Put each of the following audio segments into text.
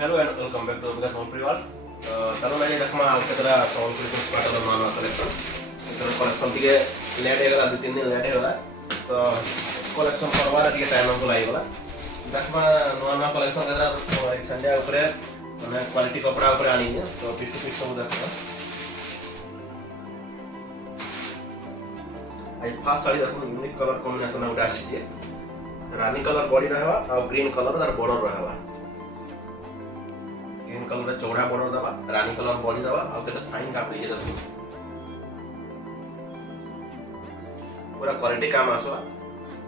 Hello and welcome back to Vikas Sompri World. चलो मैं देखमा केतरा सोनपुरी कुछ पाटल मान कलेक्शन इतना कलेक्शन टिके लेट हेगला 2-3 दिन लेट हेगला तो कलेक्शन करवार टिके टाइम हमको लागि गला देखमा नवा कलेक्शन केतरा संडे ऊपर माने क्वालिटी कपड़ा ऊपर आनी है तो पीस टू पीस सब देखमा आई फास्ट साड़ी देखो यूनिक कलर कॉम्बिनेशन उडा आसी रानी कलर बॉडी रहवा और ग्रीन कलर तार बॉर्डर रहवा ग्रीन कलर चौड़ा बॉर्डर दबा रानी कलर बॉडी दबा और केते फाइन काम लीजिए देखो पूरा क्वालिटी काम आसवा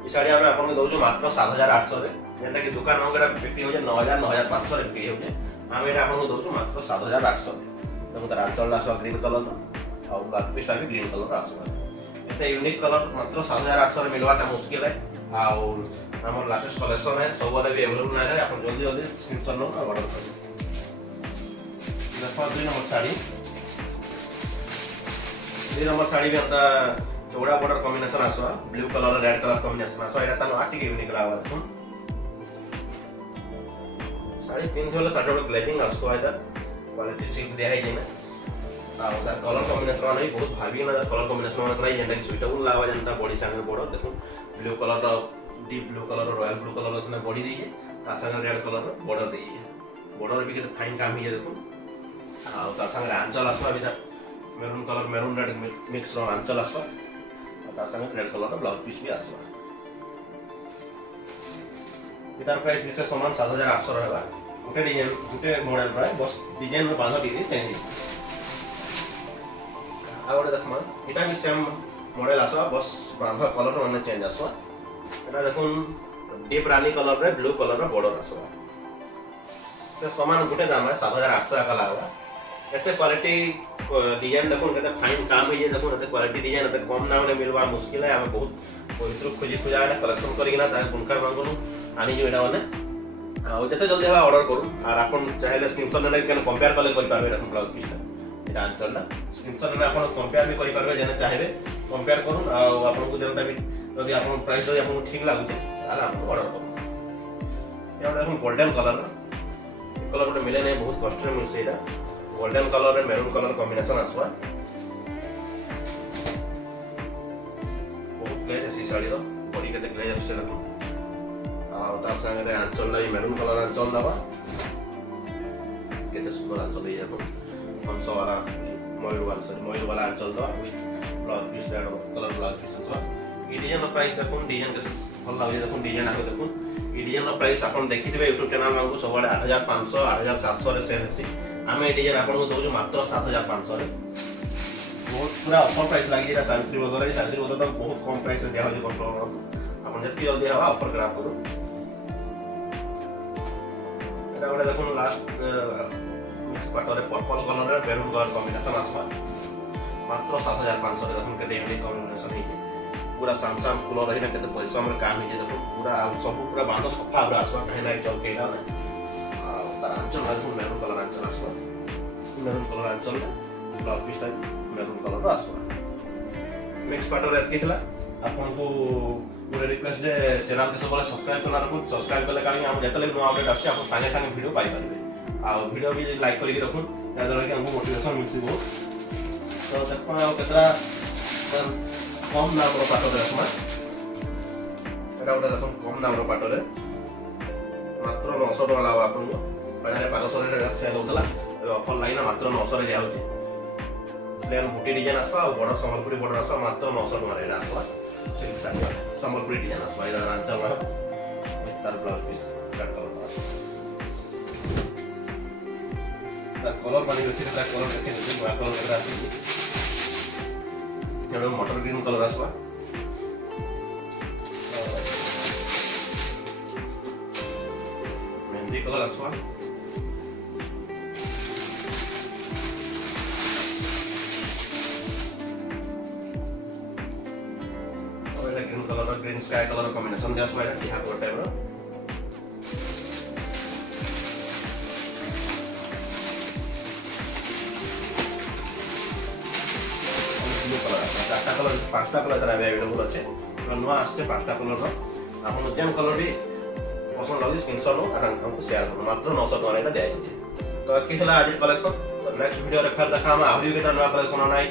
ई साड़ी हम आपन को दउजो मात्र 7800 रे जेंटा कि दुकान हमगरा बिक्री हो जे 9000 9500 रे बिक्री हो जे हम एटा आपन को दउजो मात्र 7800 देखो तार आंचल आसवा ग्रीन कलर और ब्लैक पीस भी ग्रीन कलर आसवा एते यूनिक कलर मात्र 7800 रे मिलवाटा मुश्किल है और हमर लेटेस्ट कलेक्शन है सब वाले भी अवेलेबल ना है आपन जल्दी जल्दी स्क्रीनशॉट लो और ऑर्डर करो देखो 2 नंबर साड़ी 2 नंबर साड़ी भी अंता चौड़ा बॉर्डर कॉम्बिनेशन आसवा blue colour red colour combination आसवा एटा तनो आटी के यूनिक लावा देखो साड़ी पिन थोले साड़ी ग्लेजिंग आसवा इधर क्वालिटी सिल्क दिया है जेना आ उधर कलर कॉम्बिनेशन नहीं बहुत भाभी ना कलर कॉम्बिनेशन में कराई जेना कि सुइटेबल लावा जनता बॉडी संगे बॉर्डर देखो blue colour deep blue colour royal blue colour उसने बॉडी दी है ता संगे रेड कलर बॉर्डर दी है बॉर्डर भी कितने फाइन काम है देखो आ ता संगे आंचल आसवा भी maroon colour maroon red mix रो आंचल आसवा ता संगे रेड कलर ब्लाउज पीस भी आसवा इतार प्राइस भी से समान 7800 रहबा गुटे डिजाइन गुटे मॉडल प्राइस बस डिजाइन में बांधा दी चेंज आ ओडे देखमा इटा भी सेम मॉडल आसवा बस बांधा कलर माने चेंज आसवा एटा देखुन डीप रानी कलर रे ब्लू कलर रे बॉर्डर आसवा तो समान गुटे दाम है 7800 का लागवा एते क्वालिटी डिजाइन देखुन केते फाइन काम है देखुन एते क्वालिटी डिजाइन एते कम दाम में मिलवा मुश्किल है हम बहुत पवित्र खोजी खोजा है कलेक्शन करिना ता बुनकर मांगनु आनी जो एटा माने आ जते जल्दी हवा ऑर्डर करू और आपन चाहेले स्क्रीनशॉट ले केन कंपेयर कले करि पारबे देखुन ब्लाउज पीस एटा आंचल ना स्क्रीनशॉट ले आपन कंपेयर भी करि पारबे जने चाहेबे कंपेयर करू आ आपन को जनता भी यदि आपन प्राइस यदि आपन ठीक लागुते ताला आपन ऑर्डर करू एटा देखुन गोल्डन कलर कलर गोटे मिले नहीं बहुत कष्ट रे मिलसे एटा गोल्डन कलर रे मेरून कलर कॉम्बिनेशन आसवा बहुत ग्लेज है साड़ी रो बॉडी केते ग्लेज आसे देखो आ तार संगे रे आंचल लाई मेरून कलर आंचल दबा केते सुंदर आंचल ये देखो हंस वाला मयूर वाला आंचल दबा with blouse piece red colour blouse piece आसवा ई डिजाइन प्राइस देखो डिजाइन के भल लागे देखो डिजाइन आको देखो ई डिजाइन प्राइस आपन देखिथिबे YouTube चैनल मांगू सबले 8500 8700 रे सेल हेसी आमे ए डिजाइन आपन को दोजो मात्र 7500 रे बहुत पूरा ऑफर प्राइस लागि जेरा सावित्री बदर तो बहुत कम प्राइस दिया हो जे कंट्रोल आपन जति जल्दी हवा ऑफर करा करू एटा गोटे देखो लास्ट मिक्स पाटो रे पर्पल कलर रे मेरून कलर कॉम्बिनेशन आसवा मात्र 7500 रे देखो केते यूनिक कॉम्बिनेशन है पूरा सामसाम फुल रही ना केते परिश्रम रे काम है देखो पूरा सब पूरा बांधो सफा पूरा आसवा कहीं ना चल केला ना तार आंचल देखो मेरून कलर आंचल आसवा मेरून कलर आंचल blouse piece type maroon colour आसवा मिक्स पाटो रे एतकी थला आपन को पूरे रिक्वेस्ट जे चैनल के सबले सब्सक्राइब करना रखो सब्सक्राइब करले काली हम जतले नो अपडेट आछे आपन संगे संगे वीडियो पाई पारबे आ वीडियो भी लाइक करी रखो यादरा कि हमको मोटिवेशन मिलसी बहुत तो देखो केतरा कम दाम रो पाटो देखमा एटा उडा देखो कम दाम रो पाटो रे मात्र 900 टका लावा आपन को 1500 रे सेल होतला ऑफर लाइन मात्र 900 रे दिया होती प्लेन बुटी डिजाइन आसवा और बॉर्डर संबलपुरी बॉर्डर आसवा मात्र 900 टका रे आसवा सिल्क साड़ी संबलपुरी डिजाइन आसवा इधर आंचल रहा तार ब्लाउज पीस रेड कलर तार कलर बनी अछि तार कलर देखे नया कलर केरा आसी एडो मटर ग्रीन कलर आसवा मेहंदी कलर आसवा और green colour green sky colour combination just white यहाँ को टाइप रो चारटा कलर 5टा कलर अवेलेबल अच्छे नुआ आसছে 5टा कलर आपन जेन कलर भी पसंद लगे स्क्रीनशॉट लो और हमको शेयर करो मात्र 900 टका एटा दिया तो कि थला आज कलेक्शन तो नेक्स्ट वीडियो रे फेर देखा हम आहुरी केटा नया कलेक्शन नै